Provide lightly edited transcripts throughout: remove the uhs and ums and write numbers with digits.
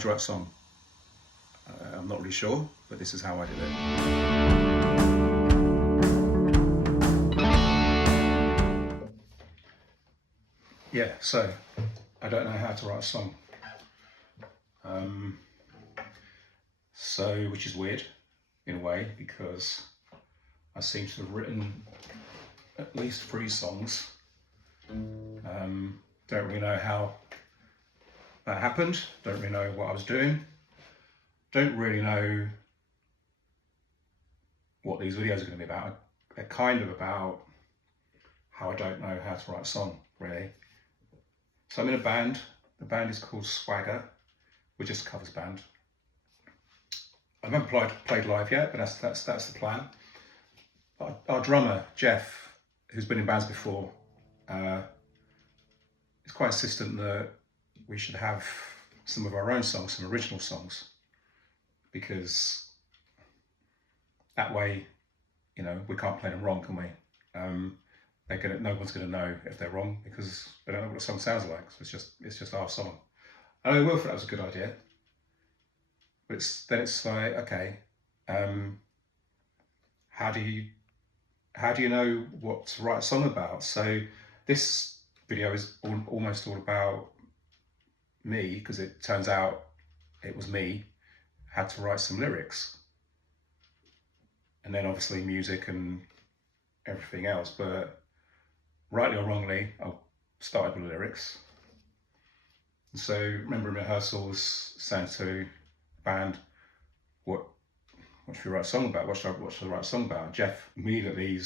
do you write a song? I'm not really sure, but this is how I did it. Yeah, so I don't know how to write a song. Which is weird in a way, because I seem to have written at least 3 songs. Don't really know how that happened, don't really know what I was doing, don't really know what these videos are going to be about. They're kind of about how I don't know how to write a song, really. So I'm in a band. The band is called Swagger. We're just a covers band. I haven't played live yet, but that's the plan. Our drummer, Jeff, who's been in bands before, is quite insistent that we should have some of our own songs, some original songs, because that way, you know, we can't play them wrong, can we? No one's going to know if they're wrong because they don't know what the song sounds like. So it's just our song. I know Will thought that was a good idea, but then it's like, okay, how do you know what to write a song about? So this video is almost all about me, because it turns out it was me had to write some lyrics, and then obviously music and everything else. But rightly or wrongly, I started with lyrics. And so remember in rehearsals saying to the band, what should we write a song about? What should I write a song about? Jeff immediately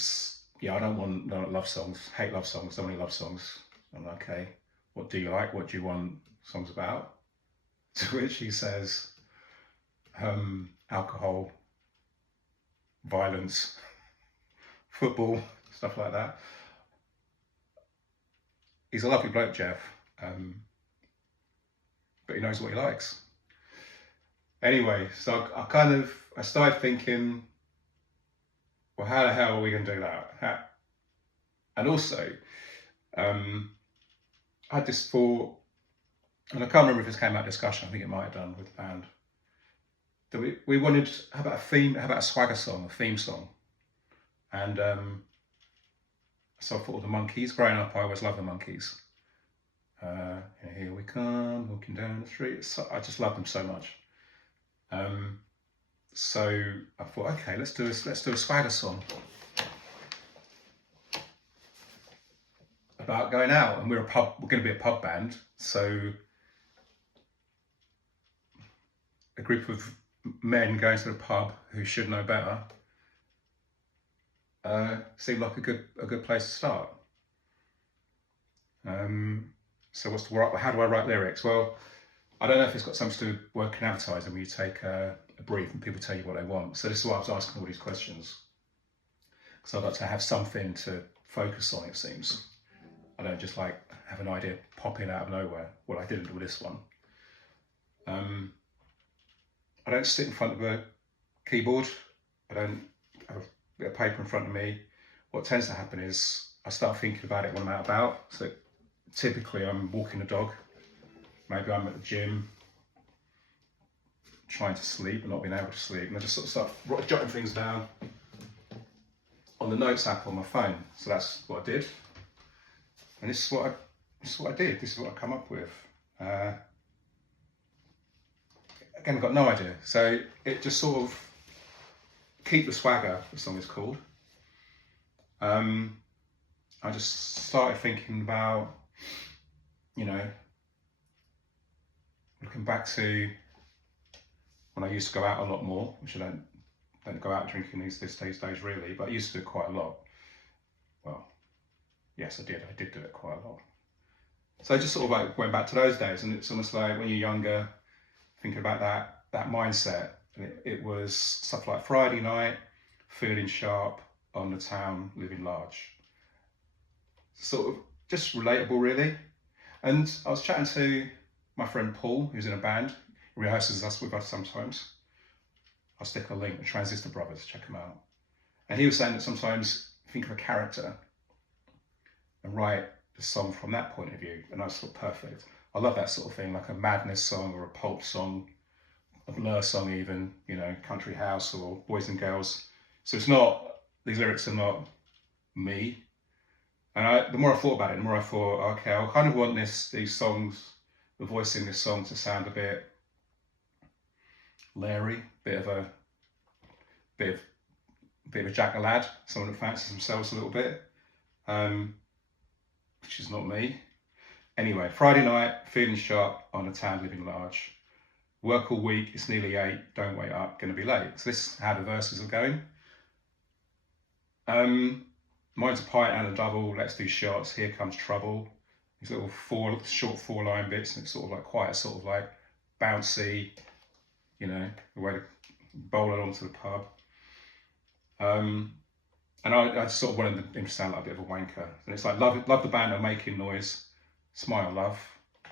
I don't want love songs, hate love songs, don't want any love songs. I'm like, okay, what do you like? What do you want songs about? To which he says, alcohol, violence, football, stuff like that. He's a lovely bloke, Jeff, but he knows what he likes. Anyway, so I started thinking, well, how the hell are we going to do that? And also, I had this thought, and I can't remember if this came out of discussion, I think it might have done with the band, that we wanted, how about a Swagger song, a theme song? And so I thought of the Monkees. Growing up, I always loved the Monkees. Here we come, walking down the street. So I just love them so much. So I thought, okay, let's do a Swagger song about going out, and we're going to be a pub band. So a group of men going to the pub who should know better seemed like a good place to start. So how do I write lyrics? Well, I don't know if it's got something to do with work in advertising, where you take a brief and people tell you what they want. So this is why I was asking all these questions, because I'd like to have something to focus on, it seems. I don't just like have an idea pop in out of nowhere. Well, I didn't with this one. I don't sit in front of a keyboard. I don't have a bit of paper in front of me. What tends to happen is I start thinking about it when I'm out and about. So typically I'm walking the dog. Maybe I'm at the gym, trying to sleep and not being able to sleep. And I just sort of start jotting things down on the notes app on my phone. So that's what I did. And this is what I did. This is what I come up with. Again, I've got no idea. So it just sort of, Keep the Swagger, the song is called. I just started thinking about, you know, looking back to when I used to go out a lot more, which I don't go out drinking these days really, but I used to do it quite a lot. Well, yes, I did do it quite a lot. So I just sort of like went back to those days, and it's almost like when you're younger, thinking about that mindset. And it was stuff like Friday night, feeling sharp, on the town, living large. Sort of just relatable, really. And I was chatting to my friend Paul, who's in a band, he rehearses us with us sometimes. I'll stick a link, the Transistor Brothers, check them out. And he was saying that sometimes think of a character and write the song from that point of view. And I thought, perfect. I love that sort of thing, like a Madness song or a Pulp song, a Blur song even, you know, Country House or Boys and Girls. So it's not, these lyrics are not me. And the more I thought about it, the more I thought, okay, I kind of want these songs, the voice in this song to sound a bit Larry, bit of bit of a jack-a-lad, someone that fancies themselves a little bit, which is not me. Anyway, Friday night, feeling sharp on a tan, living large. Work all week, it's nearly 8, don't wait up, gonna be late. So this is how the verses are going. Mine's a pint and a double, let's do shots, here comes trouble. These little short 4-line bits, and it's sort of like quite a sort of like bouncy, you know, the way to bowl along to the pub. And I sort of wanted him to sound like a bit of a wanker. And it's like, love the band are making noise, smile, love,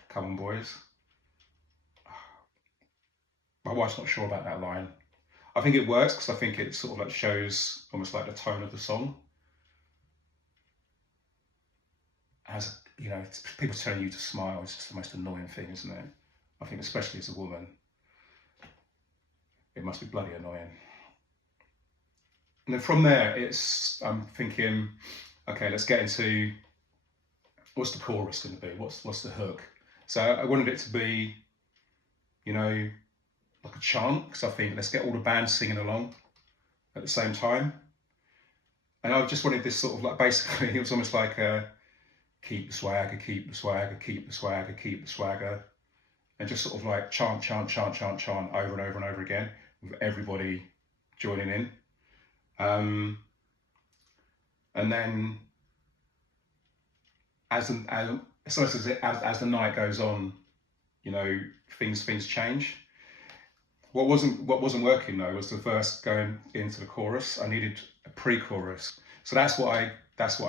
come on boys. My wife's not sure about that line. I think it works because I think it sort of like shows almost like the tone of the song. As you know, people telling you to smile is just the most annoying thing, isn't it? I think especially as a woman, it must be bloody annoying. And then from there, I'm thinking, okay, let's get into what's the chorus going to be? What's the hook? So I wanted it to be, you know, like a chant, because I think let's get all the bands singing along at the same time. And I just wanted this sort of like, basically, it was almost like a keep the swagger, keep the swagger, keep the swagger, keep the swagger. And just sort of like chant, chant, chant, chant, chant over and over and over again, with everybody joining in. And then as the night goes on, you know, things change. What wasn't working though was the verse going into the chorus. I needed a pre-chorus. So that's what I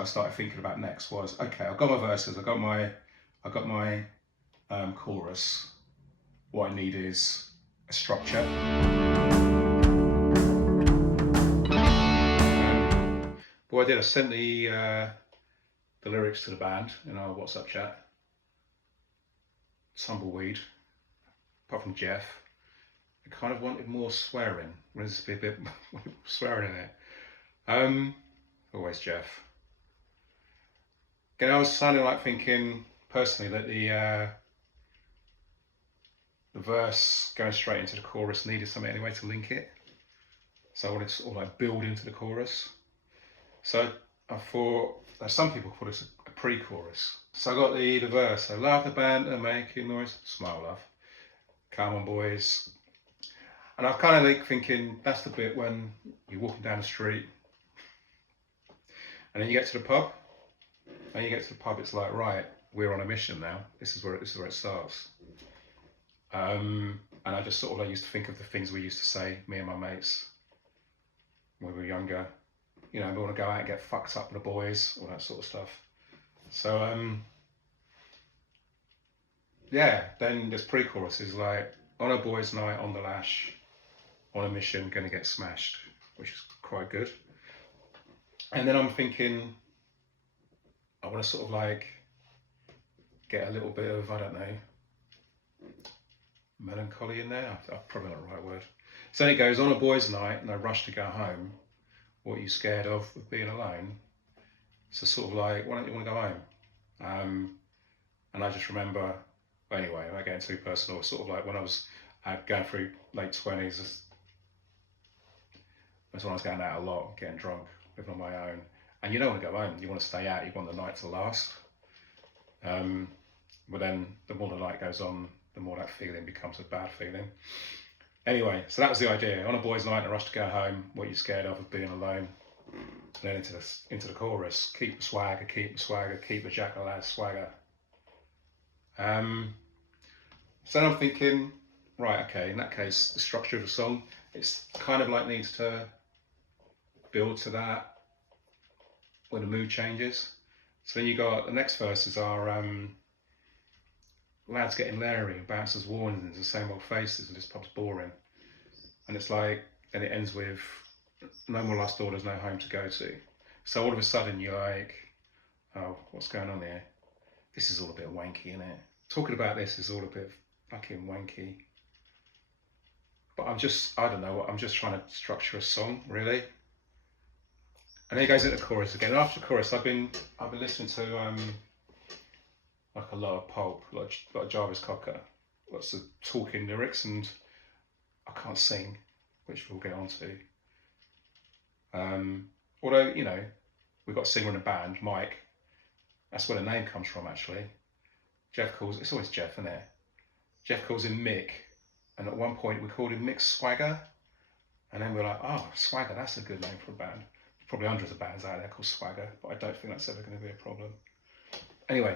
started thinking about next. Was okay, I've got my verses, I've got my chorus. What I need is a structure. What I did, I sent the lyrics to the band in our WhatsApp chat. Tumbleweed, apart from Jeff, I kind of wanted more swearing. There's a bit swearing in it. Always Jeff. Again, I was sounding like thinking personally that the verse going straight into the chorus needed something anyway to link it. So I wanted to sort of like build into the chorus. So I thought, some people call this a pre-chorus. So I got the verse. I love the band are making noise, smile, love, come on boys. And I'm kind of like thinking that's the bit when you're walking down the street and then you get to the pub. And you get to the pub, it's like, right, we're on a mission now. This is where it starts. And I just sort of like used to think of the things we used to say, me and my mates, when we were younger. You know, we want to go out and get fucked up with the boys, all that sort of stuff. So, yeah, then this pre-chorus is like, on a boys' night, on the lash, on a mission, gonna get smashed, which is quite good. And then I'm thinking, I want to sort of like get a little bit of, I don't know, melancholy in there. Probably not the right word. So then it goes, on a boys' night, and I rush to go home. What are you scared of being alone? So sort of like, why don't you want to go home? And I just remember, anyway, I'm not getting too personal, sort of like when I was going through late 20s, that's when I was going out a lot, getting drunk, living on my own. And you don't want to go home, you want to stay out, you want the night to last. But then the more the night goes on, the more that feeling becomes a bad feeling. Anyway, so that was the idea. On a boys' night, I rush to go home. What are you scared of being alone? And then into the chorus. Keep the swagger, keep the swagger, keep the jack-o'-lad swagger. So then I'm thinking, right, okay, in that case, the structure of the song, it's kind of like needs to build to that when the mood changes. So then you got, the next verses are lads getting Larry and bouncers warnings, the same old faces, and this pub's boring. And it's like, and it ends with no more last orders, no home to go to. So all of a sudden you're like, oh, what's going on here? This is all a bit wanky, isn't it? talking about this is all a bit fucking wanky. But I don't know, I'm just trying to structure a song, really. And then he goes into the chorus again. And after the chorus, I've been listening to like a lot of pulp, like Jarvis Cocker, lots of talking lyrics, and I can't sing, which we'll get onto. Although, you know, we've got a singer in a band, Mike. That's where the name comes from, actually. It's always Jeff, isn't it? Jeff calls him Mick, and at one point we called him Mick Swagger, and then we're like, oh, Swagger, that's a good name for a band. There's probably hundreds of bands out there called Swagger, but I don't think that's ever going to be a problem. Anyway,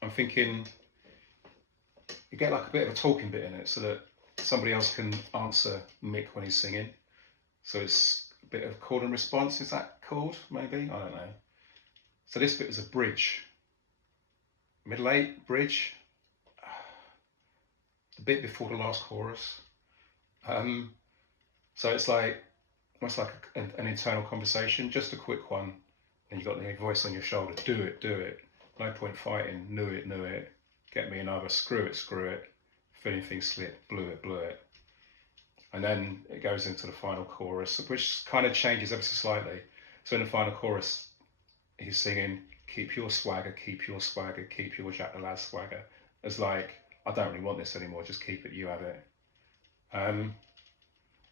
I'm thinking you get like a bit of a talking bit in it so that somebody else can answer Mick when he's singing. So it's a bit of call and response, is that called? Maybe? I don't know. So this bit is a bridge. Middle eight, bridge. The bit before the last chorus. So it's like, almost like an internal conversation, just a quick one. And you've got the voice on your shoulder, do it, do it. No point fighting, knew it. Get me another, screw it. If anything slipped, blew it. And then it goes into the final chorus, which kind of changes ever so slightly. So in the final chorus, he's singing, keep your swagger, keep your Jack the Lad swagger. It's like, I don't really want this anymore, just keep it, you have it.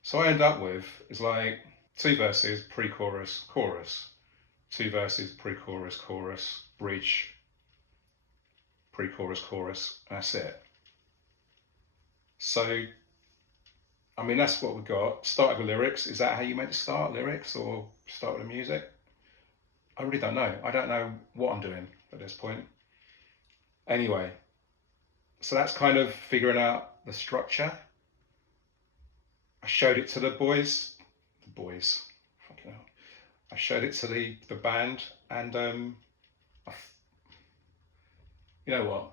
So I end up with, it's like 2 verses, pre-chorus, chorus. 2 verses, pre-chorus, chorus, bridge, pre-chorus, chorus, that's it. So, I mean, that's what we got. Started with lyrics. Is that how you meant to start, lyrics, or start with the music? I really don't know. I don't know what I'm doing at this point. Anyway, so that's kind of figuring out the structure. I showed it to the boys. Fucking hell. I showed it to the band, and you know what?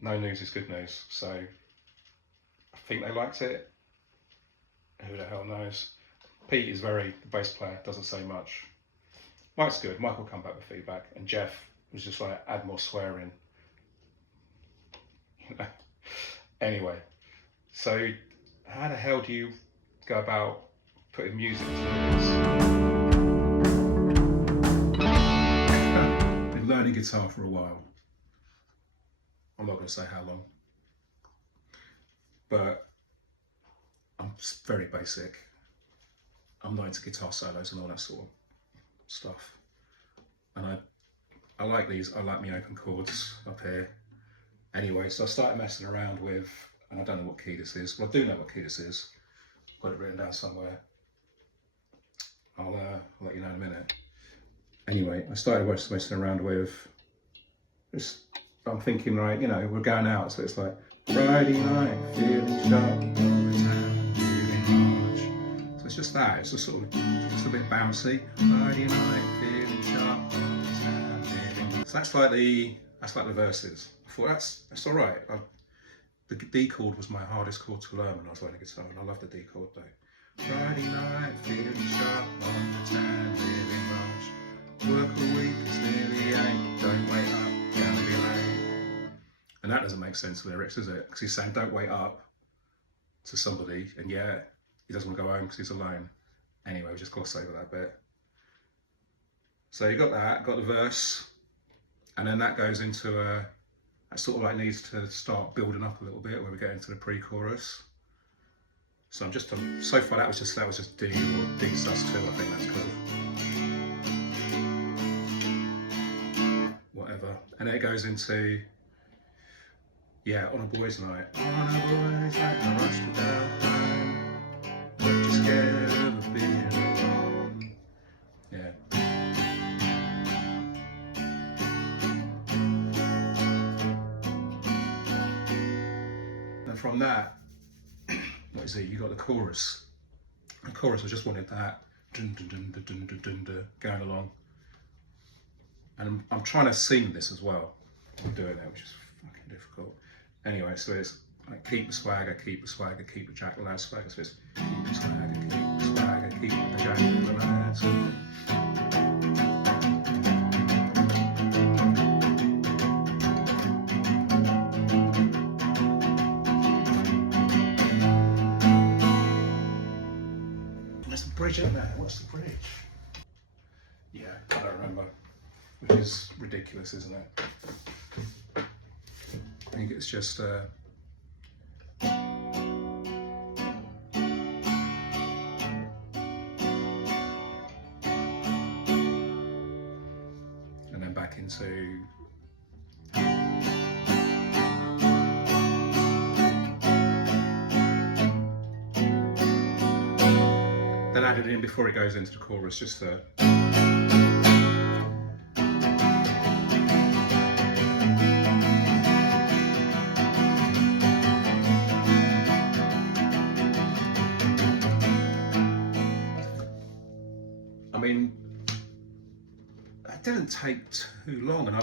No news is good news. So I think they liked it. Who the hell knows? Pete is the bass player, doesn't say much. Mike's good. Mike will come back with feedback, and Jeff was just like, add more swearing. Anyway, so how the hell do you go about putting music to this? Been learning guitar for a while. I'm not going to say how long, but I'm very basic. I'm not into guitar solos and all that sort of stuff. And I like these, I like my open chords up here. Anyway, so I started messing around with, and I don't know what key this is. Well, I do know what key this is. I've got it written down somewhere. I'll let you know in a minute. Anyway, I started messing around with this. I'm thinking, right, you know, we're going out, so it's like Friday night, feeling sharp, overtime, feeling large. So it's just that. It's just sort of, just a bit bouncy. Friday night, feeling sharp, overtime, feeling. So that's like the verses. I thought that's all right. The D chord was my hardest chord to learn when I was learning guitar, and I love the D chord though. Friday night, feeling sharp, overtime, feeling large. Work a week, it's nearly 8. Don't wait up, gonna be late. And that doesn't make sense lyrics, does it? Because he's saying don't wait up to somebody, and yeah, he doesn't want to go home because he's alone. Anyway, we just gloss over that bit. So you got that, got the verse, and then that goes into that sort of like needs to start building up a little bit when we get into the pre-chorus. So I'm just so far that was just D or D sus2. I think that's cool. Whatever, and then it goes into. Yeah, on a boys' night. On a boys' night, I rushed it down. Weren't you scared of being alone? Yeah. And from that, what is it? You got the chorus. The chorus, I just wanted that dun dun dun dun dun dun dun dun going along. And I'm trying to sing this as well. I'm doing it, which is fucking difficult. Anyway, so it's like keep the swagger, keep the Jack the Lad swagger. So it's keep the swagger, keep the swagger, keep the Jack the Lad swagger. bridge in there? What's the bridge? Yeah, I don't remember. Which is ridiculous, isn't it? I think it's just and then back into then added in before it goes into the chorus, just the I mean, it didn't take too long, and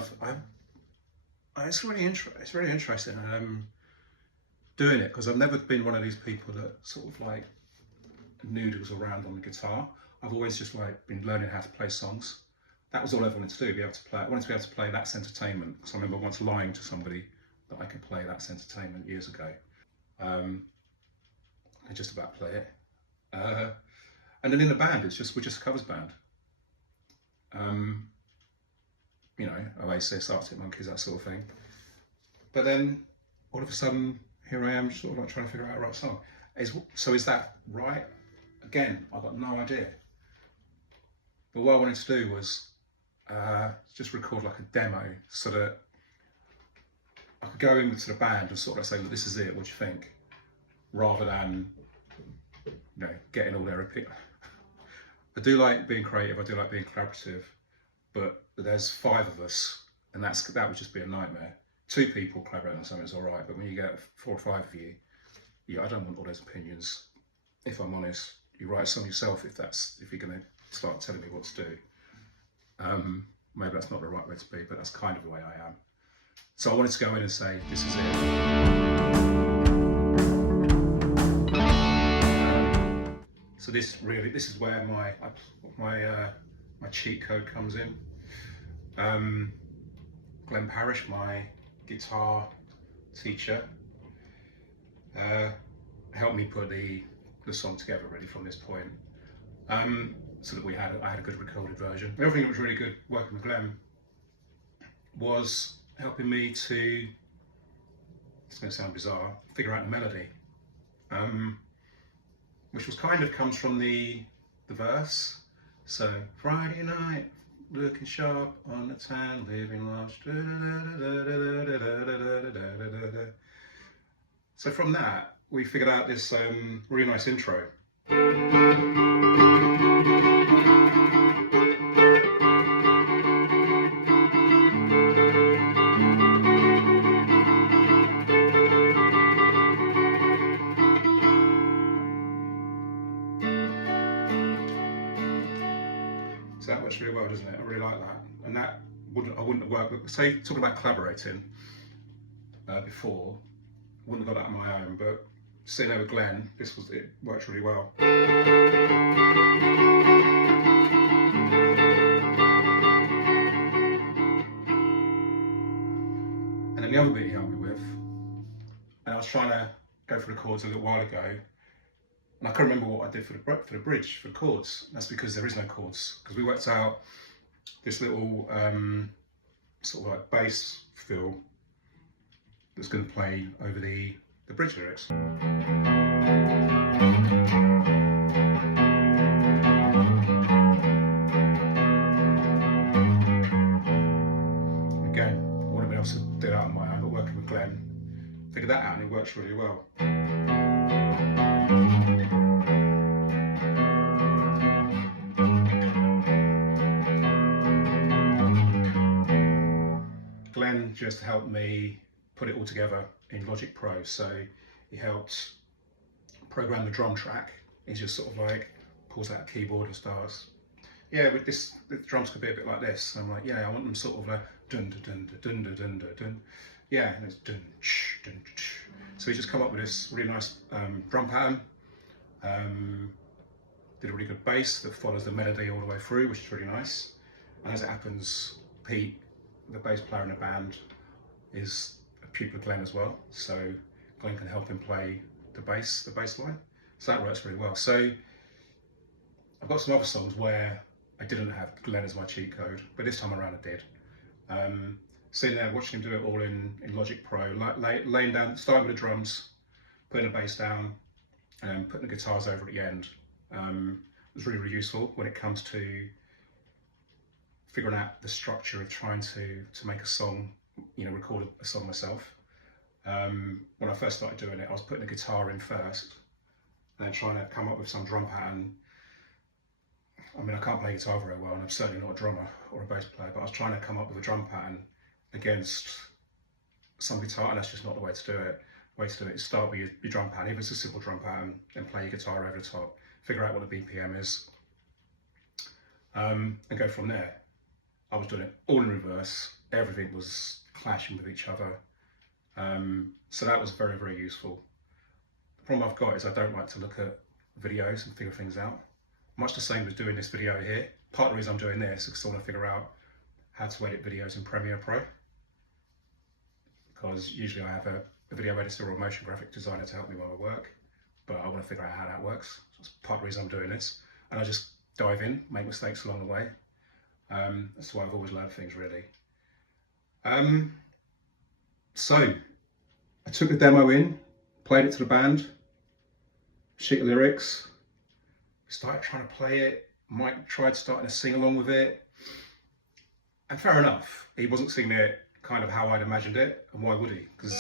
it's really interesting doing it, because I've never been one of these people that sort of like noodles around on the guitar. I've always just like been learning how to play songs. That was all I wanted to do, be able to play. I wanted to be able to play That's Entertainment, because I remember once lying to somebody that I could play That's Entertainment years ago. I just about play it. And then in the band, we're just a covers band. You know, Oasis, Arctic Monkeys, that sort of thing. But then all of a sudden, here I am, sort of like trying to figure out a right song. So is that right? Again, I've got no idea. But what I wanted to do was just record like a demo, so that I could go into the band and sort of say, look, this is it, what do you think? Rather than, you know, getting all their opinion. I do like being creative, I do like being collaborative, but there's 5 of us, and that would just be a nightmare. 2 people collaborating on something is all right, but when you get 4 or 5 of you, yeah, I don't want all those opinions. If I'm honest, you write a song yourself if you're going to start telling me what to do. Maybe that's not the right way to be, but that's kind of the way I am. So I wanted to go in and say, this is it. So this is where my cheat code comes in. Glenn Parrish, my guitar teacher, helped me put the song together really from this point, so that I had a good recorded version. Everything that was really good working with Glenn was helping me to, it's going to sound bizarre, figure out the melody, which comes from the verse. So Friday night, looking sharp on the tan, living large. So from that, we figured out this really nice intro. So that works really well, doesn't it? I really like that. And that I wouldn't have worked with, say, talking about collaborating before, wouldn't have got that on my own, but sitting there with Glenn, it worked really well. And then the other bit he helped me with, and I was trying to go for the chords a little while ago, and I couldn't remember what I did for the bridge, for the chords. That's because there is no chords, because we worked out this little sort of like bass fill that's going to play over the bridge lyrics. Again, I wouldn't be able to do that on my own, but working with Glenn, figured that out, and it works really well. Glenn just helped me put it all together in Logic Pro. So he helped program the drum track. He just sort of like pulls out a keyboard and starts, yeah, with this, the drums could be a bit like this. And I'm like, yeah, I want them sort of like dun dun dun dun dun dun dun dun. Yeah, and it's dun ch dun ch. So he just come up with this really nice drum pattern. Did a really good bass that follows the melody all the way through, which is really nice. And as it happens, Pete, the bass player in the band, is a pupil of Glenn as well, so Glenn can help him play the bass line. So that works really well. So I've got some other songs where I didn't have Glenn as my cheat code, but this time around I did. Sitting there watching him do it all in Logic Pro, laying down, starting with the drums, putting the bass down, and putting the guitars over at the end. Was really, really useful when it comes to figuring out the structure of trying to make a song, record a song myself. When I first started doing it, I was putting the guitar in first, and then trying to come up with some drum pattern. I mean, I can't play guitar very well, and I'm certainly not a drummer or a bass player, but I was trying to come up with a drum pattern against some guitar, and that's just not the way to do it. The way to do it is start with your drum pattern, if it's a simple drum pattern, then play your guitar over the top, figure out what the BPM is, and go from there. I was doing it all in reverse, everything was clashing with each other, so that was very, very useful. The problem I've got is I don't like to look at videos and figure things out. Much the same as doing this video here. Part of the reason I'm doing this is because I want to figure out how to edit videos in Premiere Pro, because usually I have a video editor or a motion graphic designer to help me while I work, but I want to figure out how that works. So that's part of the reason I'm doing this, and I just dive in, make mistakes along the way. That's why I've always learned things, really. So I took the demo in, played it to the band, sheet of lyrics, started trying to play it. Mike tried starting to sing along with it, and fair enough, he wasn't singing it kind of how I'd imagined it, and why would he? Because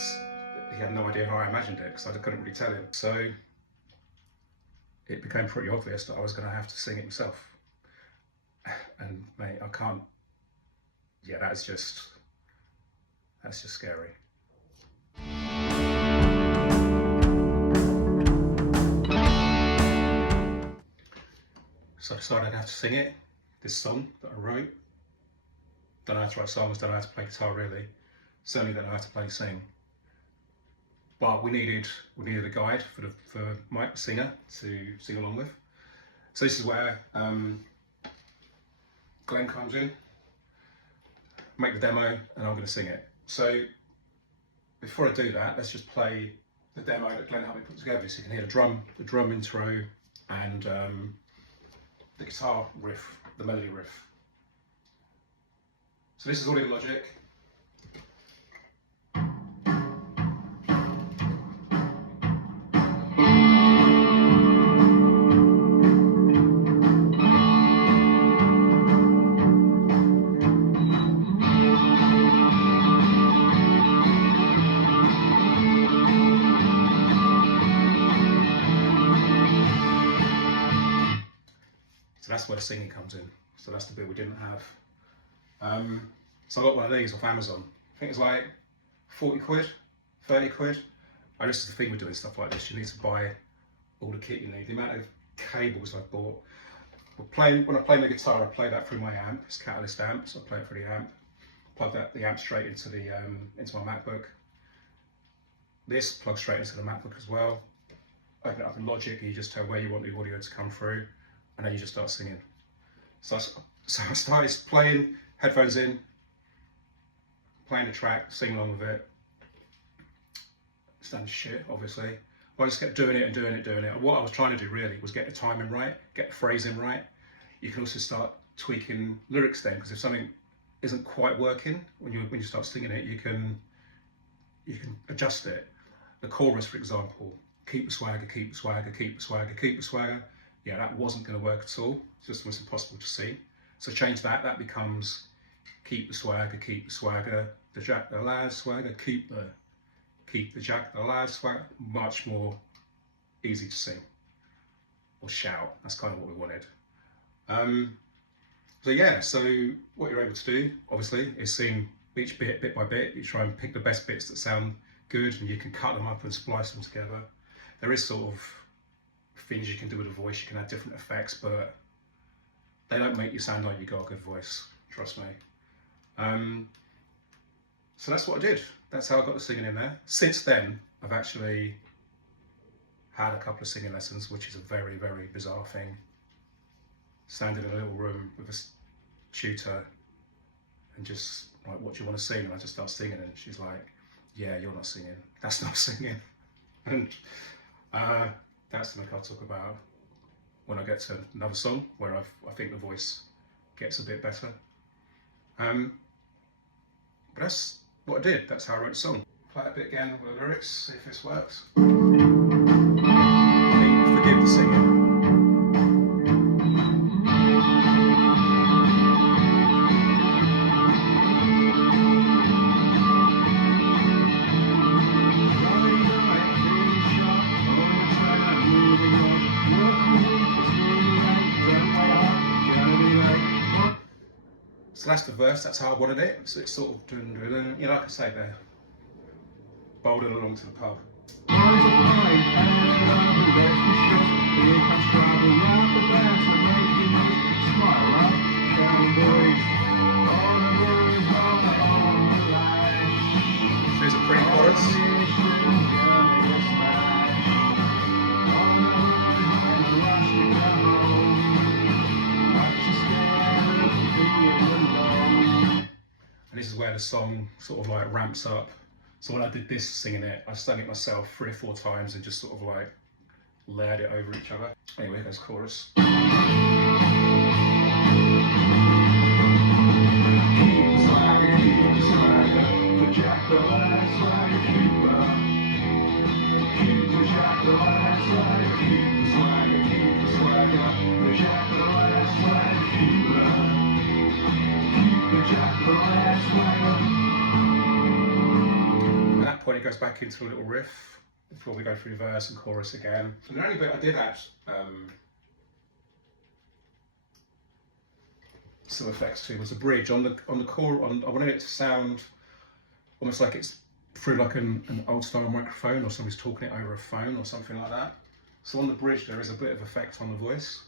he had no idea how I imagined it, because I couldn't really tell him. So it became pretty obvious that I was going to have to sing it myself. And mate, I can't, yeah, that's just scary. So I decided I'd have to sing it, this song that I wrote. Don't know how to write songs, don't know how to play guitar really. Certainly don't know how to play sing. But we needed a guide for Mike, the singer, to sing along with. So this is where Glenn comes in, make the demo, and I'm going to sing it. So before I do that, let's just play the demo that Glenn helped me put together, so you can hear the drum intro, and the guitar riff, the melody riff. So this is all in Logic. So that's where the singing comes in. So that's the bit we didn't have. So I got one of these off Amazon. I think it's like 40 quid, 30 quid. This is the thing with doing stuff like this. You need to buy all the kit you need. The amount of cables I bought. When I play my guitar, I play that through my amp. It's Catalyst amp, so I play it through the amp. Plug the amp straight into my MacBook. This plugs straight into the MacBook as well. Open it up in Logic, and you just tell where you want the audio to come through, and then you just start singing. So I started playing, headphones in, playing the track, singing along with it. Standard shit, obviously. I just kept doing it and doing it. And what I was trying to do really was get the timing right, get the phrasing right. You can also start tweaking lyrics then, because if something isn't quite working when you start singing it, you can adjust it. The chorus, for example, keep the swagger, keep the swagger, keep the swagger, keep the swagger. Yeah, that wasn't going to work at all. It's just almost impossible to sing. So change that. That becomes keep the swagger, the jack the lad swagger, keep the jack the lad swagger. Much more easy to sing or shout. That's kind of what we wanted. So yeah, so what you're able to do, obviously, is sing each bit by bit. You try and pick the best bits that sound good, and you can cut them up and splice them together. There is sort of things you can do with a voice. You can add different effects, but they don't make you sound like you got a good voice, trust me. So that's what I did. That's how I got the singing in there. Since then, I've actually had a couple of singing lessons, which is a very, very bizarre thing. Standing in a little room with a tutor and just like, what do you want to sing? And I just start singing, and she's like, yeah, you're not singing. That's not singing. And that's something I'll talk about when I get to another song where I think the voice gets a bit better. But that's what I did. That's how I wrote the song. Play it a bit again with the lyrics, see if this works. Forgive the singing. So that's the verse, that's how I wanted it. So it's sort of doing, you know, like I say, they're bowling along to the pub. There's a pretty chorus. This is where the song sort of like ramps up. So when I did this singing it, I sang it myself 3 or 4 times and just sort of like layered it over each other. Anyway, there's chorus. At that point it goes back into a little riff before we go through verse and chorus again. And the only bit I did add some effects to was a bridge on the core. I wanted it to sound almost like it's through like an old style microphone, or somebody's talking it over a phone or something like that. So on the bridge there is a bit of effect on the voice.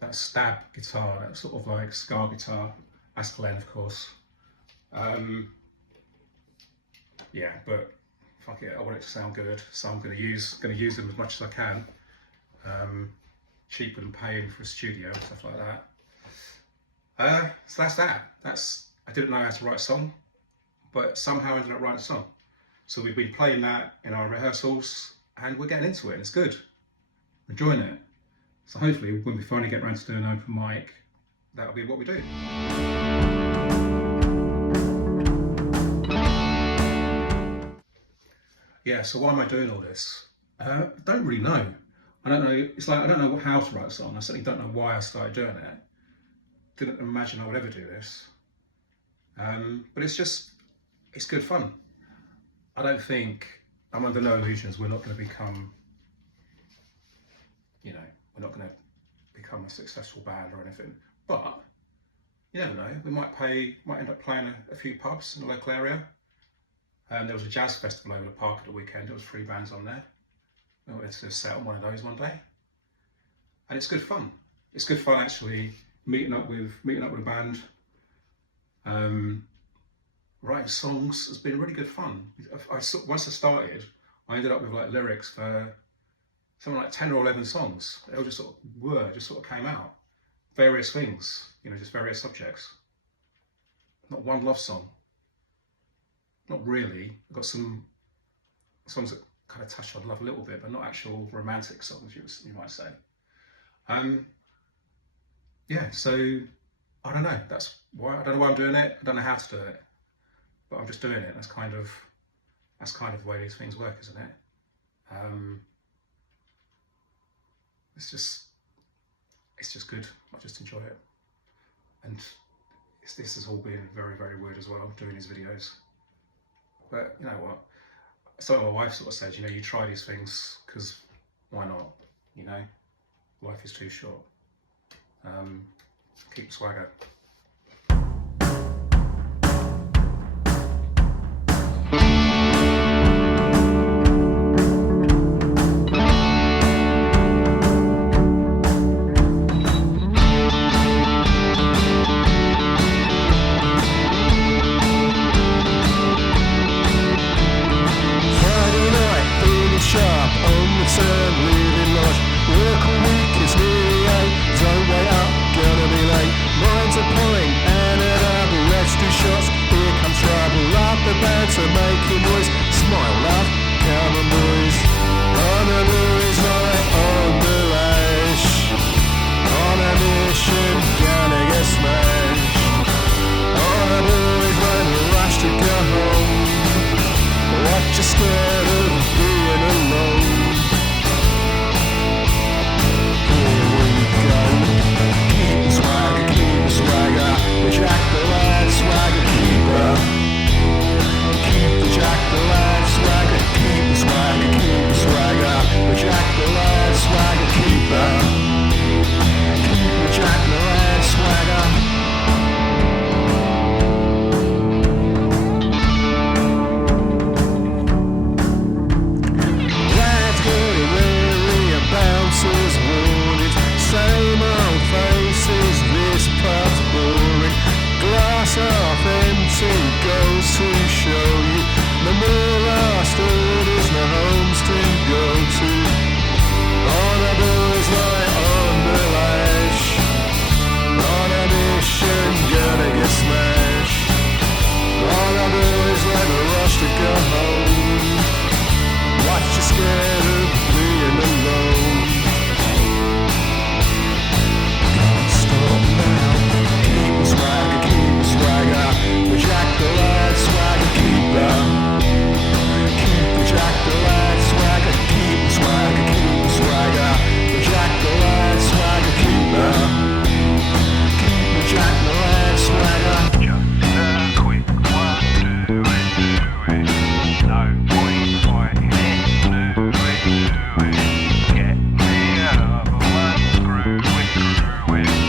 That stab guitar, that sort of like ska guitar, that's Glenn of course. Yeah, but fuck it, I want it to sound good, so I'm gonna use them as much as I can. Cheaper than paying for a studio and stuff like that. So that's that. I didn't know how to write a song, but somehow I ended up writing a song. So we've been playing that in our rehearsals and we're getting into it and it's good. We're enjoying it. So hopefully when we finally get around to doing an open mic, that'll be what we do. Yeah, so why am I doing all this? I don't really know. I don't know, it's like I don't know how to write a song. I certainly don't know why I started doing it. Didn't imagine I would ever do this. But it's good fun. I don't think, I'm under no illusions we're not going to become, you know, we're not going to become a successful band or anything. But you never know, we might end up playing a few pubs in the local area. There was a jazz festival over the park at the weekend. There was 3 bands on there. I wanted to set on one of those one day, and it's good fun. It's good fun actually meeting up with a band. Writing songs has been really good fun. Once I started, I ended up with like lyrics for something like 10 or 11 songs. They all just sort of came out. Various things, you know, just various subjects. Not one love song. Not really. I've got some songs that kind of touch on love a little bit, but not actual romantic songs, you might say. Yeah, so I don't know. That's why I don't know why I'm doing it. I don't know how to do it, but I'm just doing it. That's kind of the way these things work, isn't it? It's just good. I just enjoy it, and this has all been very, very weird as well, doing these videos. But you know what? So my wife sort of said, you know, you try these things because why not? You know, life is too short. Keep the swagger. Friday waiting.